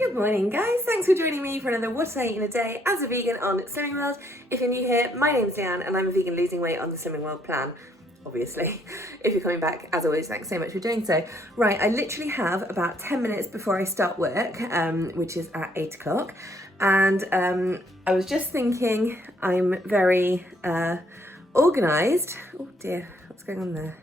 Good morning guys, thanks for joining me for another What I Eat in a Day as a vegan on Slimming World. If you're new here, my name's Leanne and I'm a vegan losing weight on the Slimming World plan, obviously. If you're coming back, as always, thanks so much for doing so. Right, I literally have about 10 minutes before I start work, which is at 8 o'clock. And I was just thinking I'm very organised. Oh dear, what's going on there?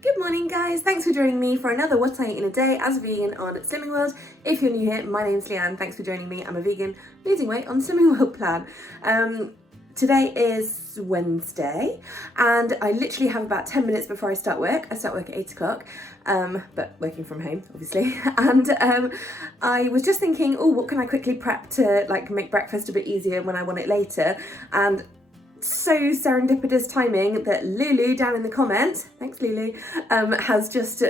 Good morning guys, thanks for joining me for another What I Eat in a Day as a vegan on Slimming World. If you're new here, my name's Leanne, thanks for joining me. I'm a vegan losing weight on Slimming World plan. Today is Wednesday and I literally have about 10 minutes before I start work. I start work at 8 o'clock, but working from home obviously. And I was just thinking, oh, what can I quickly prep to like make breakfast a bit easier when I want it later? And so serendipitous timing that Lulu down in the comments, thanks Lulu, has just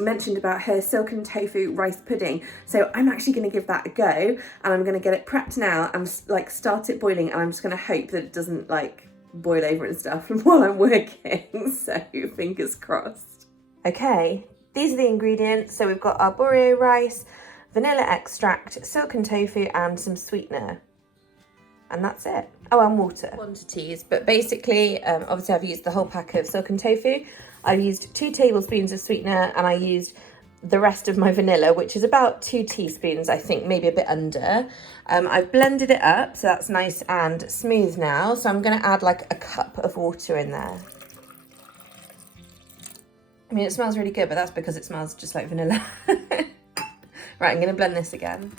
mentioned about her silken tofu rice pudding. So I'm actually going to give that a go and I'm going to get it prepped now and like start it boiling, and I'm just going to hope that it doesn't like boil over and stuff while I'm working. So fingers crossed. Okay, these are the ingredients. So we've got our borio rice, vanilla extract, silken tofu and some sweetener. And that's it. Oh, and water. Quantities, but basically, obviously I've used the whole pack of silken tofu. I've used 2 tablespoons of sweetener and I used the rest of my vanilla, which is about 2 teaspoons, I think, maybe a bit under. I've blended it up, so that's nice and smooth now. So I'm gonna add like a cup of water in there. I mean, it smells really good, but that's because it smells just like vanilla. Right, I'm gonna blend this again.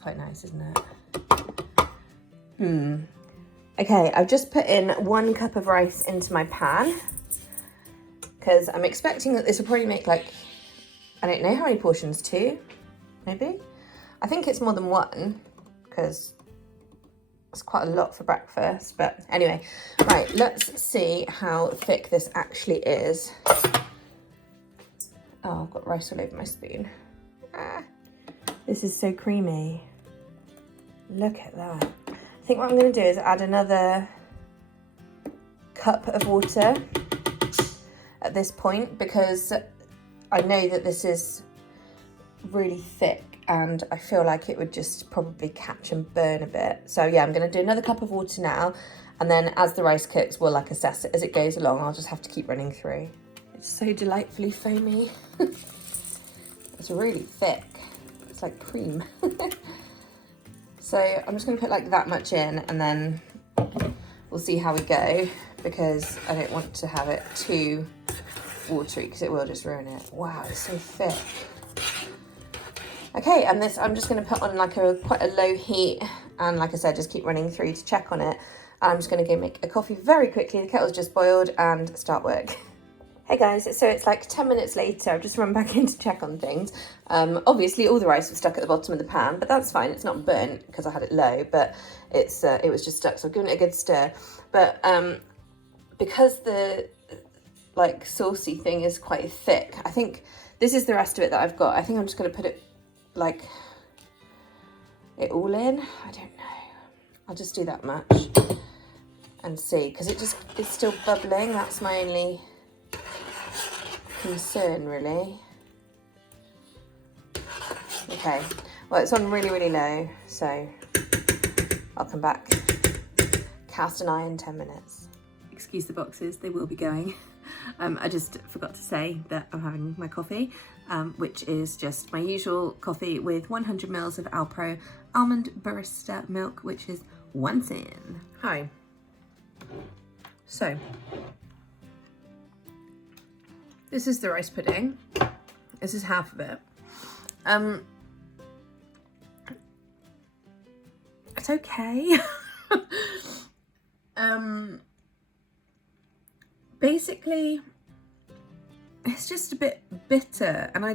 Quite nice, isn't it? Okay, I've just put in 1 cup of rice into my pan because I'm expecting that this will probably make like, I don't know how many portions, 2 maybe. I think it's more than 1 because it's quite a lot for breakfast, but anyway. Right, let's see how thick this actually is. Oh, I've got rice all over my spoon. This is so creamy. Look at that. I think what I'm going to do is add another cup of water at this point because I know that this is really thick and I feel like it would just probably catch and burn a bit. So yeah, I'm going to do another cup of water now, and then as the rice cooks, we'll like assess it as it goes along. I'll just have to keep running through. It's so delightfully foamy. It's really thick. It's like cream. So I'm just going to put like that much in and then we'll see how we go because I don't want to have it too watery because it will just ruin it. Wow, it's so thick. Okay, and this I'm just going to put on like quite a low heat, and like I said, just keep running through to check on it. And I'm just going to go make a coffee very quickly. The kettle's just boiled, and start work. Hey guys, so it's like 10 minutes later. I've just run back in to check on things. Obviously all the rice was stuck at the bottom of the pan, but that's fine. It's not burnt because I had it low, but it was just stuck. So I've given it a good stir. But because the like saucy thing is quite thick, I think this is the rest of it that I've got. I think I'm just going to put it like it all in. I don't know. I'll just do that much and see, because it's still bubbling. That's my only concern really. Okay, well, it's on really, really low, so I'll come back, cast an eye in 10 minutes. Excuse the boxes, they will be going. I just forgot to say that I'm having my coffee, which is just my usual coffee with 100 mils of Alpro almond barista milk, which is 1 cent. Hi. So, this is the rice pudding. This is half of it. It's okay. Basically, it's just a bit bitter, and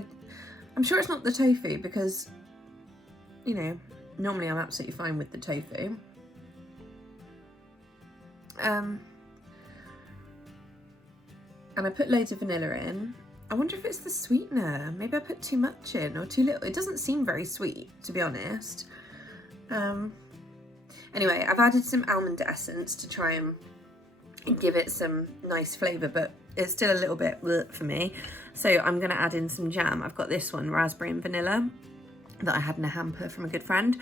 I'm sure it's not the tofu because, you know, normally I'm absolutely fine with the tofu. And I put loads of vanilla in. I wonder if it's the sweetener. Maybe I put too much in or too little. It doesn't seem very sweet, to be honest. Anyway, I've added some almond essence to try and and give it some nice flavour, but it's still a little bit bleh for me. So I'm going to add in some jam. I've got this one, raspberry and vanilla, that I had in a hamper from a good friend.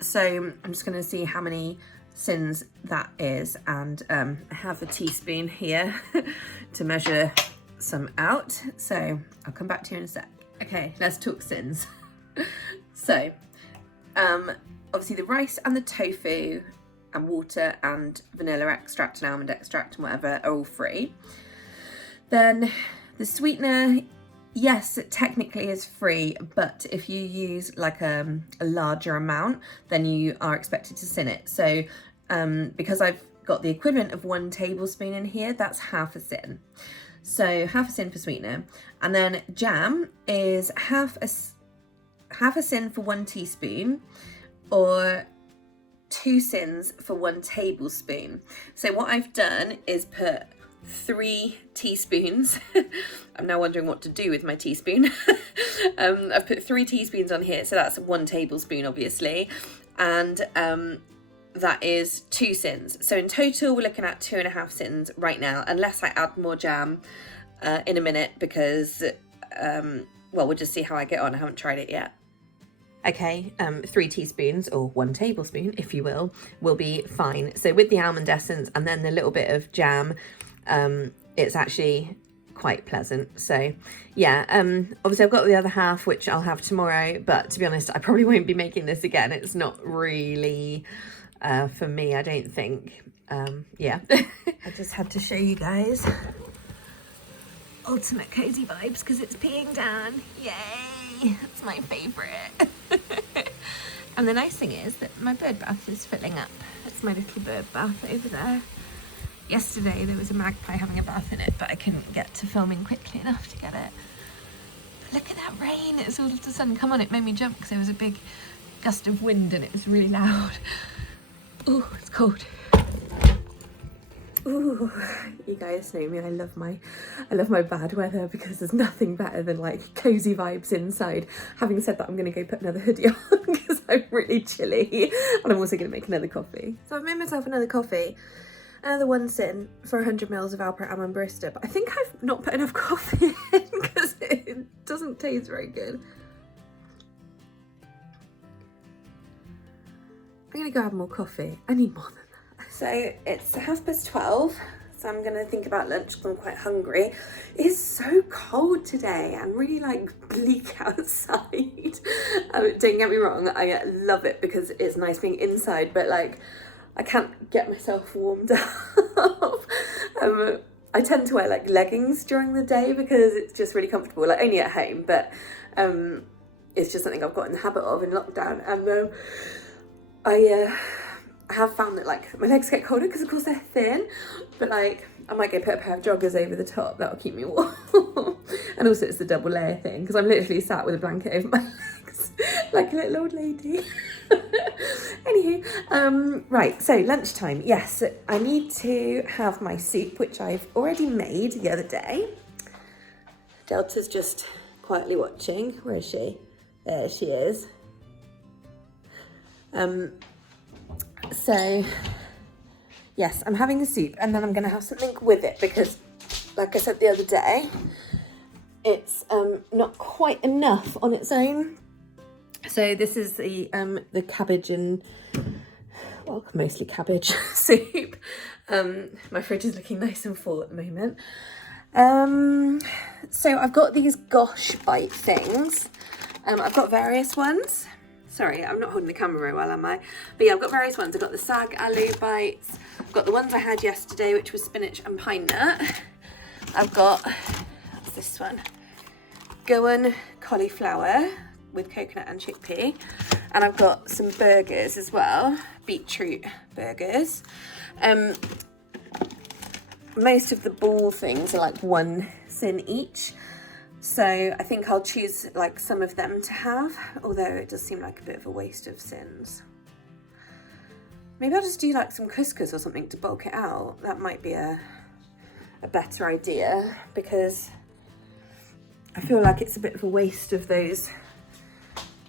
So I'm just going to see how many sins that is, and I have a teaspoon here to measure some out. So I'll come back to you in a sec. Okay, let's talk sins. So obviously the rice and the tofu and water and vanilla extract and almond extract and whatever are all free. Then the sweetener, yes, it technically is free, but if you use like a larger amount, then you are expected to sin it. So because I've got the equivalent of 1 tablespoon in here, that's half a sin. So half a sin for sweetener. And then jam is half a sin for 1 teaspoon, or 2 sins for 1 tablespoon. So what I've done is put 3 teaspoons. I'm now wondering what to do with my teaspoon. I've put 3 teaspoons on here, so that's 1 tablespoon obviously, and that is 2 sins. So in total we're looking at 2.5 sins right now, unless I add more jam in a minute, because well, we'll just see how I get on. I haven't tried it yet. Okay, 3 teaspoons, or 1 tablespoon if you will be fine. So with the almond essence and then the little bit of jam, it's actually quite pleasant. So yeah, obviously I've got the other half which I'll have tomorrow, but to be honest I probably won't be making this again. It's not really for me, I don't think. Yeah. I just had to show you guys ultimate cozy vibes because it's peeing down. Yay, it's my favorite. And the nice thing is that my bird bath is filling up. It's my little bird bath over there. Yesterday there was a magpie having a bath in it, but I couldn't get to filming quickly enough to get it. But look at that rain, it's all of the sun. Come on, it made me jump because there was a big gust of wind and it was really loud. Ooh, it's cold. Ooh, you guys know me, I love my bad weather because there's nothing better than like cozy vibes inside. Having said that, I'm gonna go put another hoodie on because I'm really chilly, and I'm also gonna make another coffee. So I've made myself another coffee. Another 1 sin for 100 ml of Alpro Almond Barista, but I think I've not put enough coffee in because it doesn't taste very good. I'm gonna go have more coffee. I need more than that. So it's 12:30, so I'm gonna think about lunch because I'm quite hungry. It's so cold today and really like bleak outside. Don't get me wrong, I love it because it's nice being inside, but like I can't get myself warmed up. I tend to wear like leggings during the day because it's just really comfortable, like only at home, but it's just something I've got in the habit of in lockdown. And I have found that like my legs get colder because of course they're thin, but like I might go put a pair of joggers over the top, that'll keep me warm. And also it's the double layer thing because I'm literally sat with a blanket over my legs like a little old lady. Anywho, right, so lunchtime. Yes, I need to have my soup, which I've already made the other day. Delta's just quietly watching. Where is she? There she is. So yes, I'm having the soup and then I'm going to have something with it because, like I said the other day, it's not quite enough on its own. So this is the cabbage and, well, mostly cabbage soup. My fridge is looking nice and full at the moment. So I've got these Gosh Bite things. I've got various ones. Sorry, I'm not holding the camera very well, am I? But yeah, I've got various ones. I've got the Sag Aloo bites. I've got the ones I had yesterday, which was spinach and pine nut. I've got, what's this one? Goan cauliflower with coconut and chickpea. And I've got some burgers as well, beetroot burgers. Most of the ball things are like 1 sin each. So I think I'll choose like some of them to have, although it does seem like a bit of a waste of sins. Maybe I'll just do like some couscous or something to bulk it out. That might be a better idea because I feel like it's a bit of a waste of those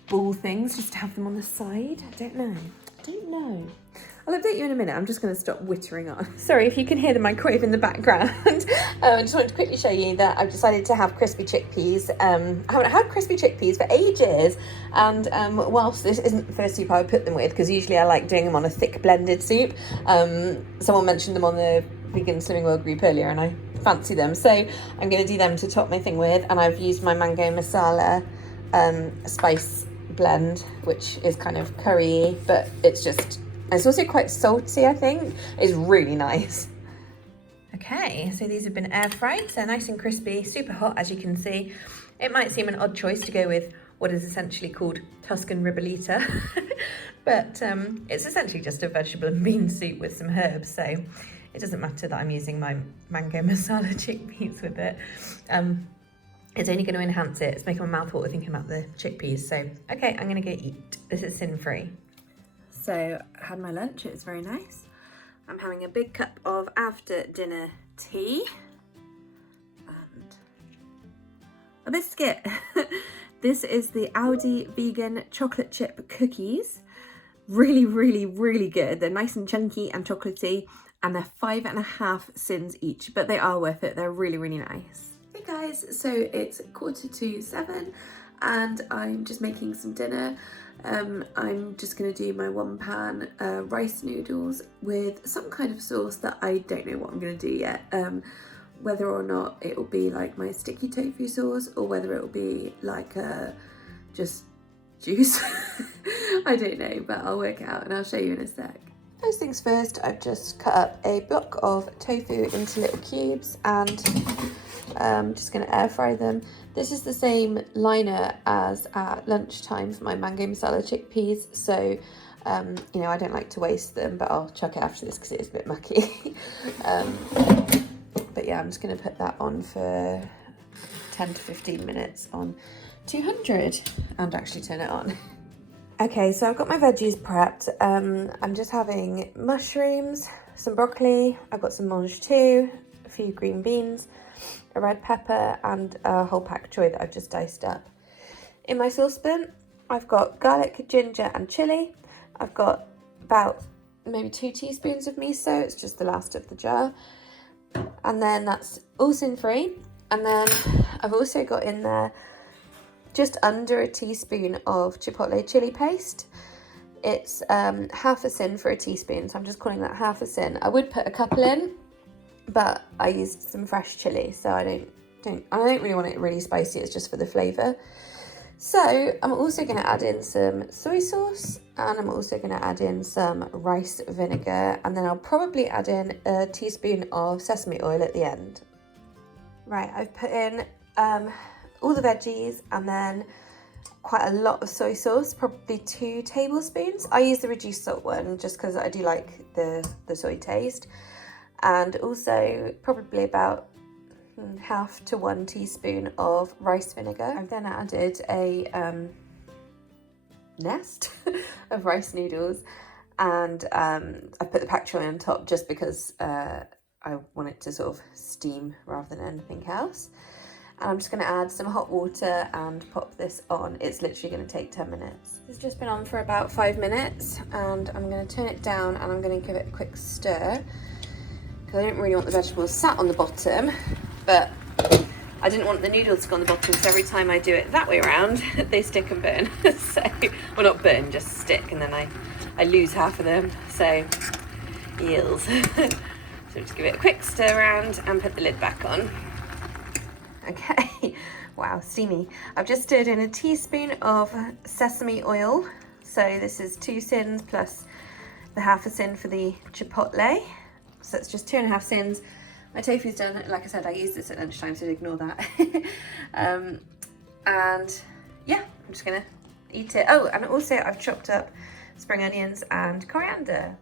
ball things just to have them on the side. I don't know. I'll update you in a minute. I'm just going to stop whittering on. Sorry if you can hear the microwave in the background. I just wanted to quickly show you that I've decided to have crispy chickpeas. I haven't had crispy chickpeas for ages, and whilst this isn't the first soup I would put them with, because usually I like doing them on a thick blended soup, someone mentioned them on the Vegan Slimming World group earlier and I fancy them, so I'm going to do them to top my thing with. And I've used my mango masala spice blend, which is kind of curry, but it's also quite salty. I think it's really nice. Okay, so these have been air fried, so nice and crispy, super hot, as you can see. It might seem an odd choice to go with what is essentially called Tuscan ribollita, but it's essentially just a vegetable and bean soup with some herbs, so it doesn't matter that I'm using my mango masala chickpeas with it. It's only going to enhance it. It's making my mouth water thinking about the chickpeas. So, okay, I'm going to go eat. This is sin-free. So, I had my lunch. It was very nice. I'm having a big cup of after dinner tea. And a biscuit. This is the Aldi vegan chocolate chip cookies. Really, really, really good. They're nice and chunky and chocolatey. And they're 5.5 sins each. But they are worth it. They're really, really nice. Hey guys, so it's 7:15 and I'm just making some dinner. I'm just going to do my one pan rice noodles with some kind of sauce that I don't know what I'm going to do yet. Whether or not it will be like my sticky tofu sauce or whether it will be like just juice. I don't know, but I'll work it out and I'll show you in a sec. First things first, I've just cut up a block of tofu into little cubes and I'm just going to air fry them. This is the same liner as at lunchtime for my mango masala chickpeas, so you know, I don't like to waste them, but I'll chuck it after this because it is a bit mucky. But yeah, I'm just going to put that on for 10 to 15 minutes on 200 and actually turn it on. Okay, so I've got my veggies prepped. I'm just having mushrooms, some broccoli, I've got some mange tout, a few green beans, a red pepper and a whole pak choy that I've just diced up. In my saucepan, I've got garlic, ginger and chilli. I've got about maybe 2 teaspoons of miso, it's just the last of the jar. And then that's all sin-free. And then I've also got in there just under a teaspoon of chipotle chili paste. It's half a sin for a teaspoon, so I'm just calling that half a sin. I would put a couple in, but I used some fresh chili, so I don't really want it really spicy, it's just for the flavour. So I'm also going to add in some soy sauce and I'm also going to add in some rice vinegar, and then I'll probably add in a teaspoon of sesame oil at the end. Right, I've put in all the veggies and then quite a lot of soy sauce, probably 2 tablespoons. I use the reduced salt one just because I do like the soy taste. And also probably about half to 1 teaspoon of rice vinegar. I've then added a nest of rice noodles, and I put the pak choy on top just because I want it to sort of steam rather than anything else. And I'm just going to add some hot water and pop this on. It's literally going to take 10 minutes. It's just been on for about 5 minutes and I'm going to turn it down and I'm going to give it a quick stir. I don't really want the vegetables sat on the bottom, but I didn't want the noodles to go on the bottom, so every time I do it that way around, they stick and burn. So, well, not burn, just stick, and then I lose half of them, so eels. So just give it a quick stir around and put the lid back on. Okay, wow, steamy. I've just stirred in a teaspoon of sesame oil. So this is 2 sins plus the half a sin for the chipotle. So it's just 2.5 sins. My tofu's done. Like I said, I used this at lunchtime, so ignore that. And yeah, I'm just gonna eat it. Oh, and also I've chopped up spring onions and coriander.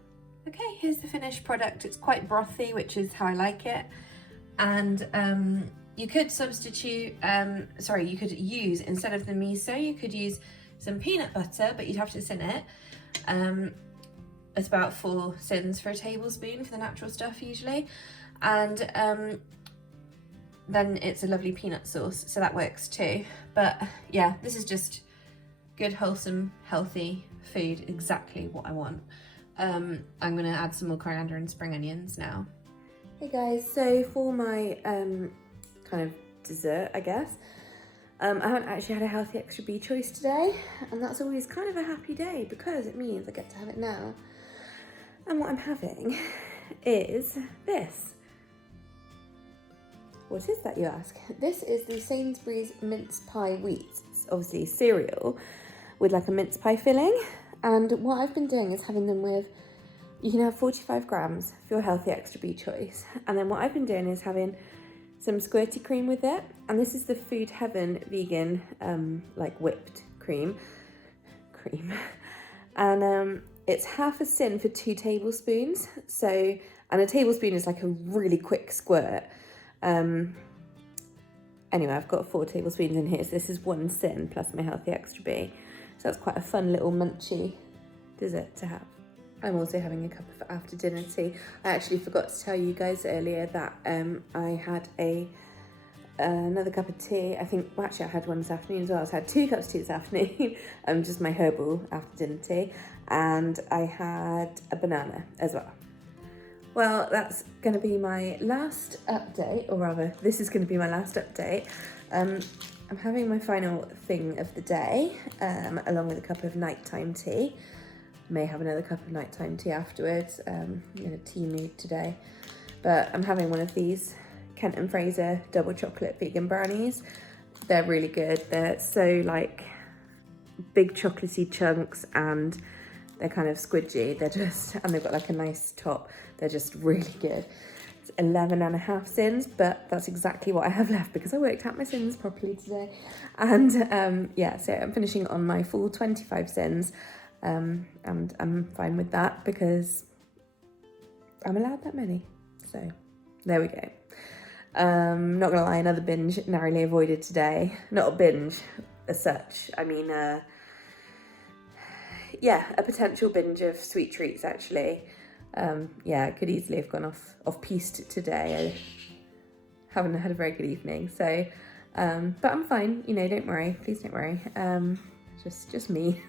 Okay, here's the finished product. It's quite brothy, which is how I like it. And you could substitute, you could use, instead of the miso, you could use some peanut butter, but you'd have to sin it. It's about 4 sins for a tablespoon for the natural stuff usually. And then it's a lovely peanut sauce, so that works too. But yeah, this is just good, wholesome, healthy food, exactly what I want. I'm gonna add some more coriander and spring onions now. Hey guys, so for my kind of dessert, I guess, I haven't actually had a healthy extra B choice today, and that's always kind of a happy day because it means I get to have it now. And what I'm having is this. What is that, you ask? This is the Sainsbury's mince pie wheat. It's obviously cereal with like a mince pie filling, and what I've been doing is having them with, you can have 45 grams for your healthy extra B choice, and then what I've been doing is having some squirty cream with it, and this is the Food Heaven vegan like whipped cream, and it's half a sin for 2 tablespoons. So, and a tablespoon is like a really quick squirt. Anyway, I've got 4 tablespoons in here, so this is 1 sin plus my healthy extra B. So that's quite a fun little munchy dessert to have. I'm also having a cup of after dinner tea. I actually forgot to tell you guys earlier that I had another cup of tea. I think, well, actually I had one this afternoon as well. So I had 2 cups of tea this afternoon, just my herbal after dinner tea, and I had a banana as well. Well, that's going to be my last update, or rather, this is going to be my last update. I'm having my final thing of the day, along with a cup of nighttime tea. May have another cup of nighttime tea afterwards. I'm in a tea mood today, but I'm having one of these Kent and Fraser double chocolate vegan brownies. They're really good. They're so like big chocolatey chunks, and they're kind of squidgy. They're just, and they've got like a nice top. They're just really good. It's 11.5 sins, but that's exactly what I have left because I worked out my sins properly today. And yeah, so I'm finishing on my full 25 sins. And I'm fine with that because I'm allowed that many. So there we go. Not gonna lie, another binge narrowly avoided today. Not a binge as such. I mean, yeah, a potential binge of sweet treats actually. Yeah, I could easily have gone off piste today. I haven't had a very good evening. So, but I'm fine. You know, don't worry. Please don't worry. Just me.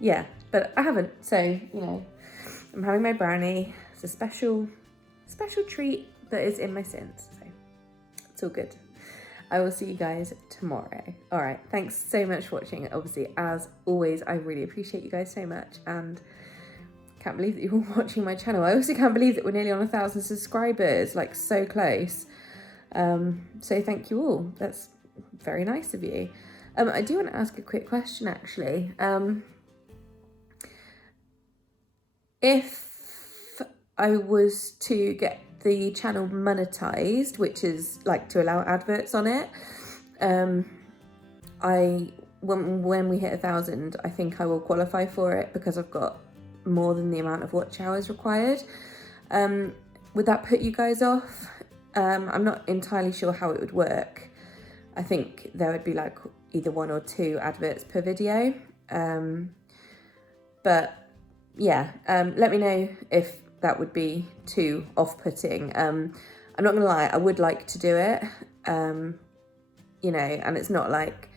Yeah, but I haven't, so you know, I'm having my brownie. It's a special treat that is in my sins, so it's all good. I will see you guys tomorrow. All right, thanks so much for watching. Obviously, as always, I really appreciate you guys so much, and can't believe that you're all watching my channel. I also can't believe that we're nearly on 1,000 subscribers, like so close. So thank you all. That's very nice of you. I do want to ask a quick question actually. If I was to get the channel monetized, which is like to allow adverts on it, when we hit 1,000, I think I will qualify for it because I've got more than the amount of watch hours required. Would that put you guys off? I'm not entirely sure how it would work. I think there would be like either 1 or 2 adverts per video. But yeah, let me know if that would be too off-putting. I'm not gonna lie, I would like to do it. You know, and it's not like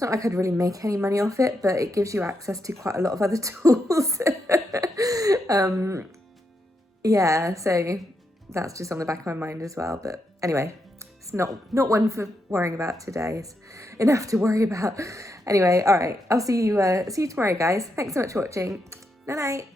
I'd really make any money off it, but it gives you access to quite a lot of other tools. Yeah, so that's just on the back of my mind as well. But anyway, it's not one for worrying about today. It's enough to worry about. Anyway, all right, I'll see you tomorrow, guys. Thanks so much for watching. Night night.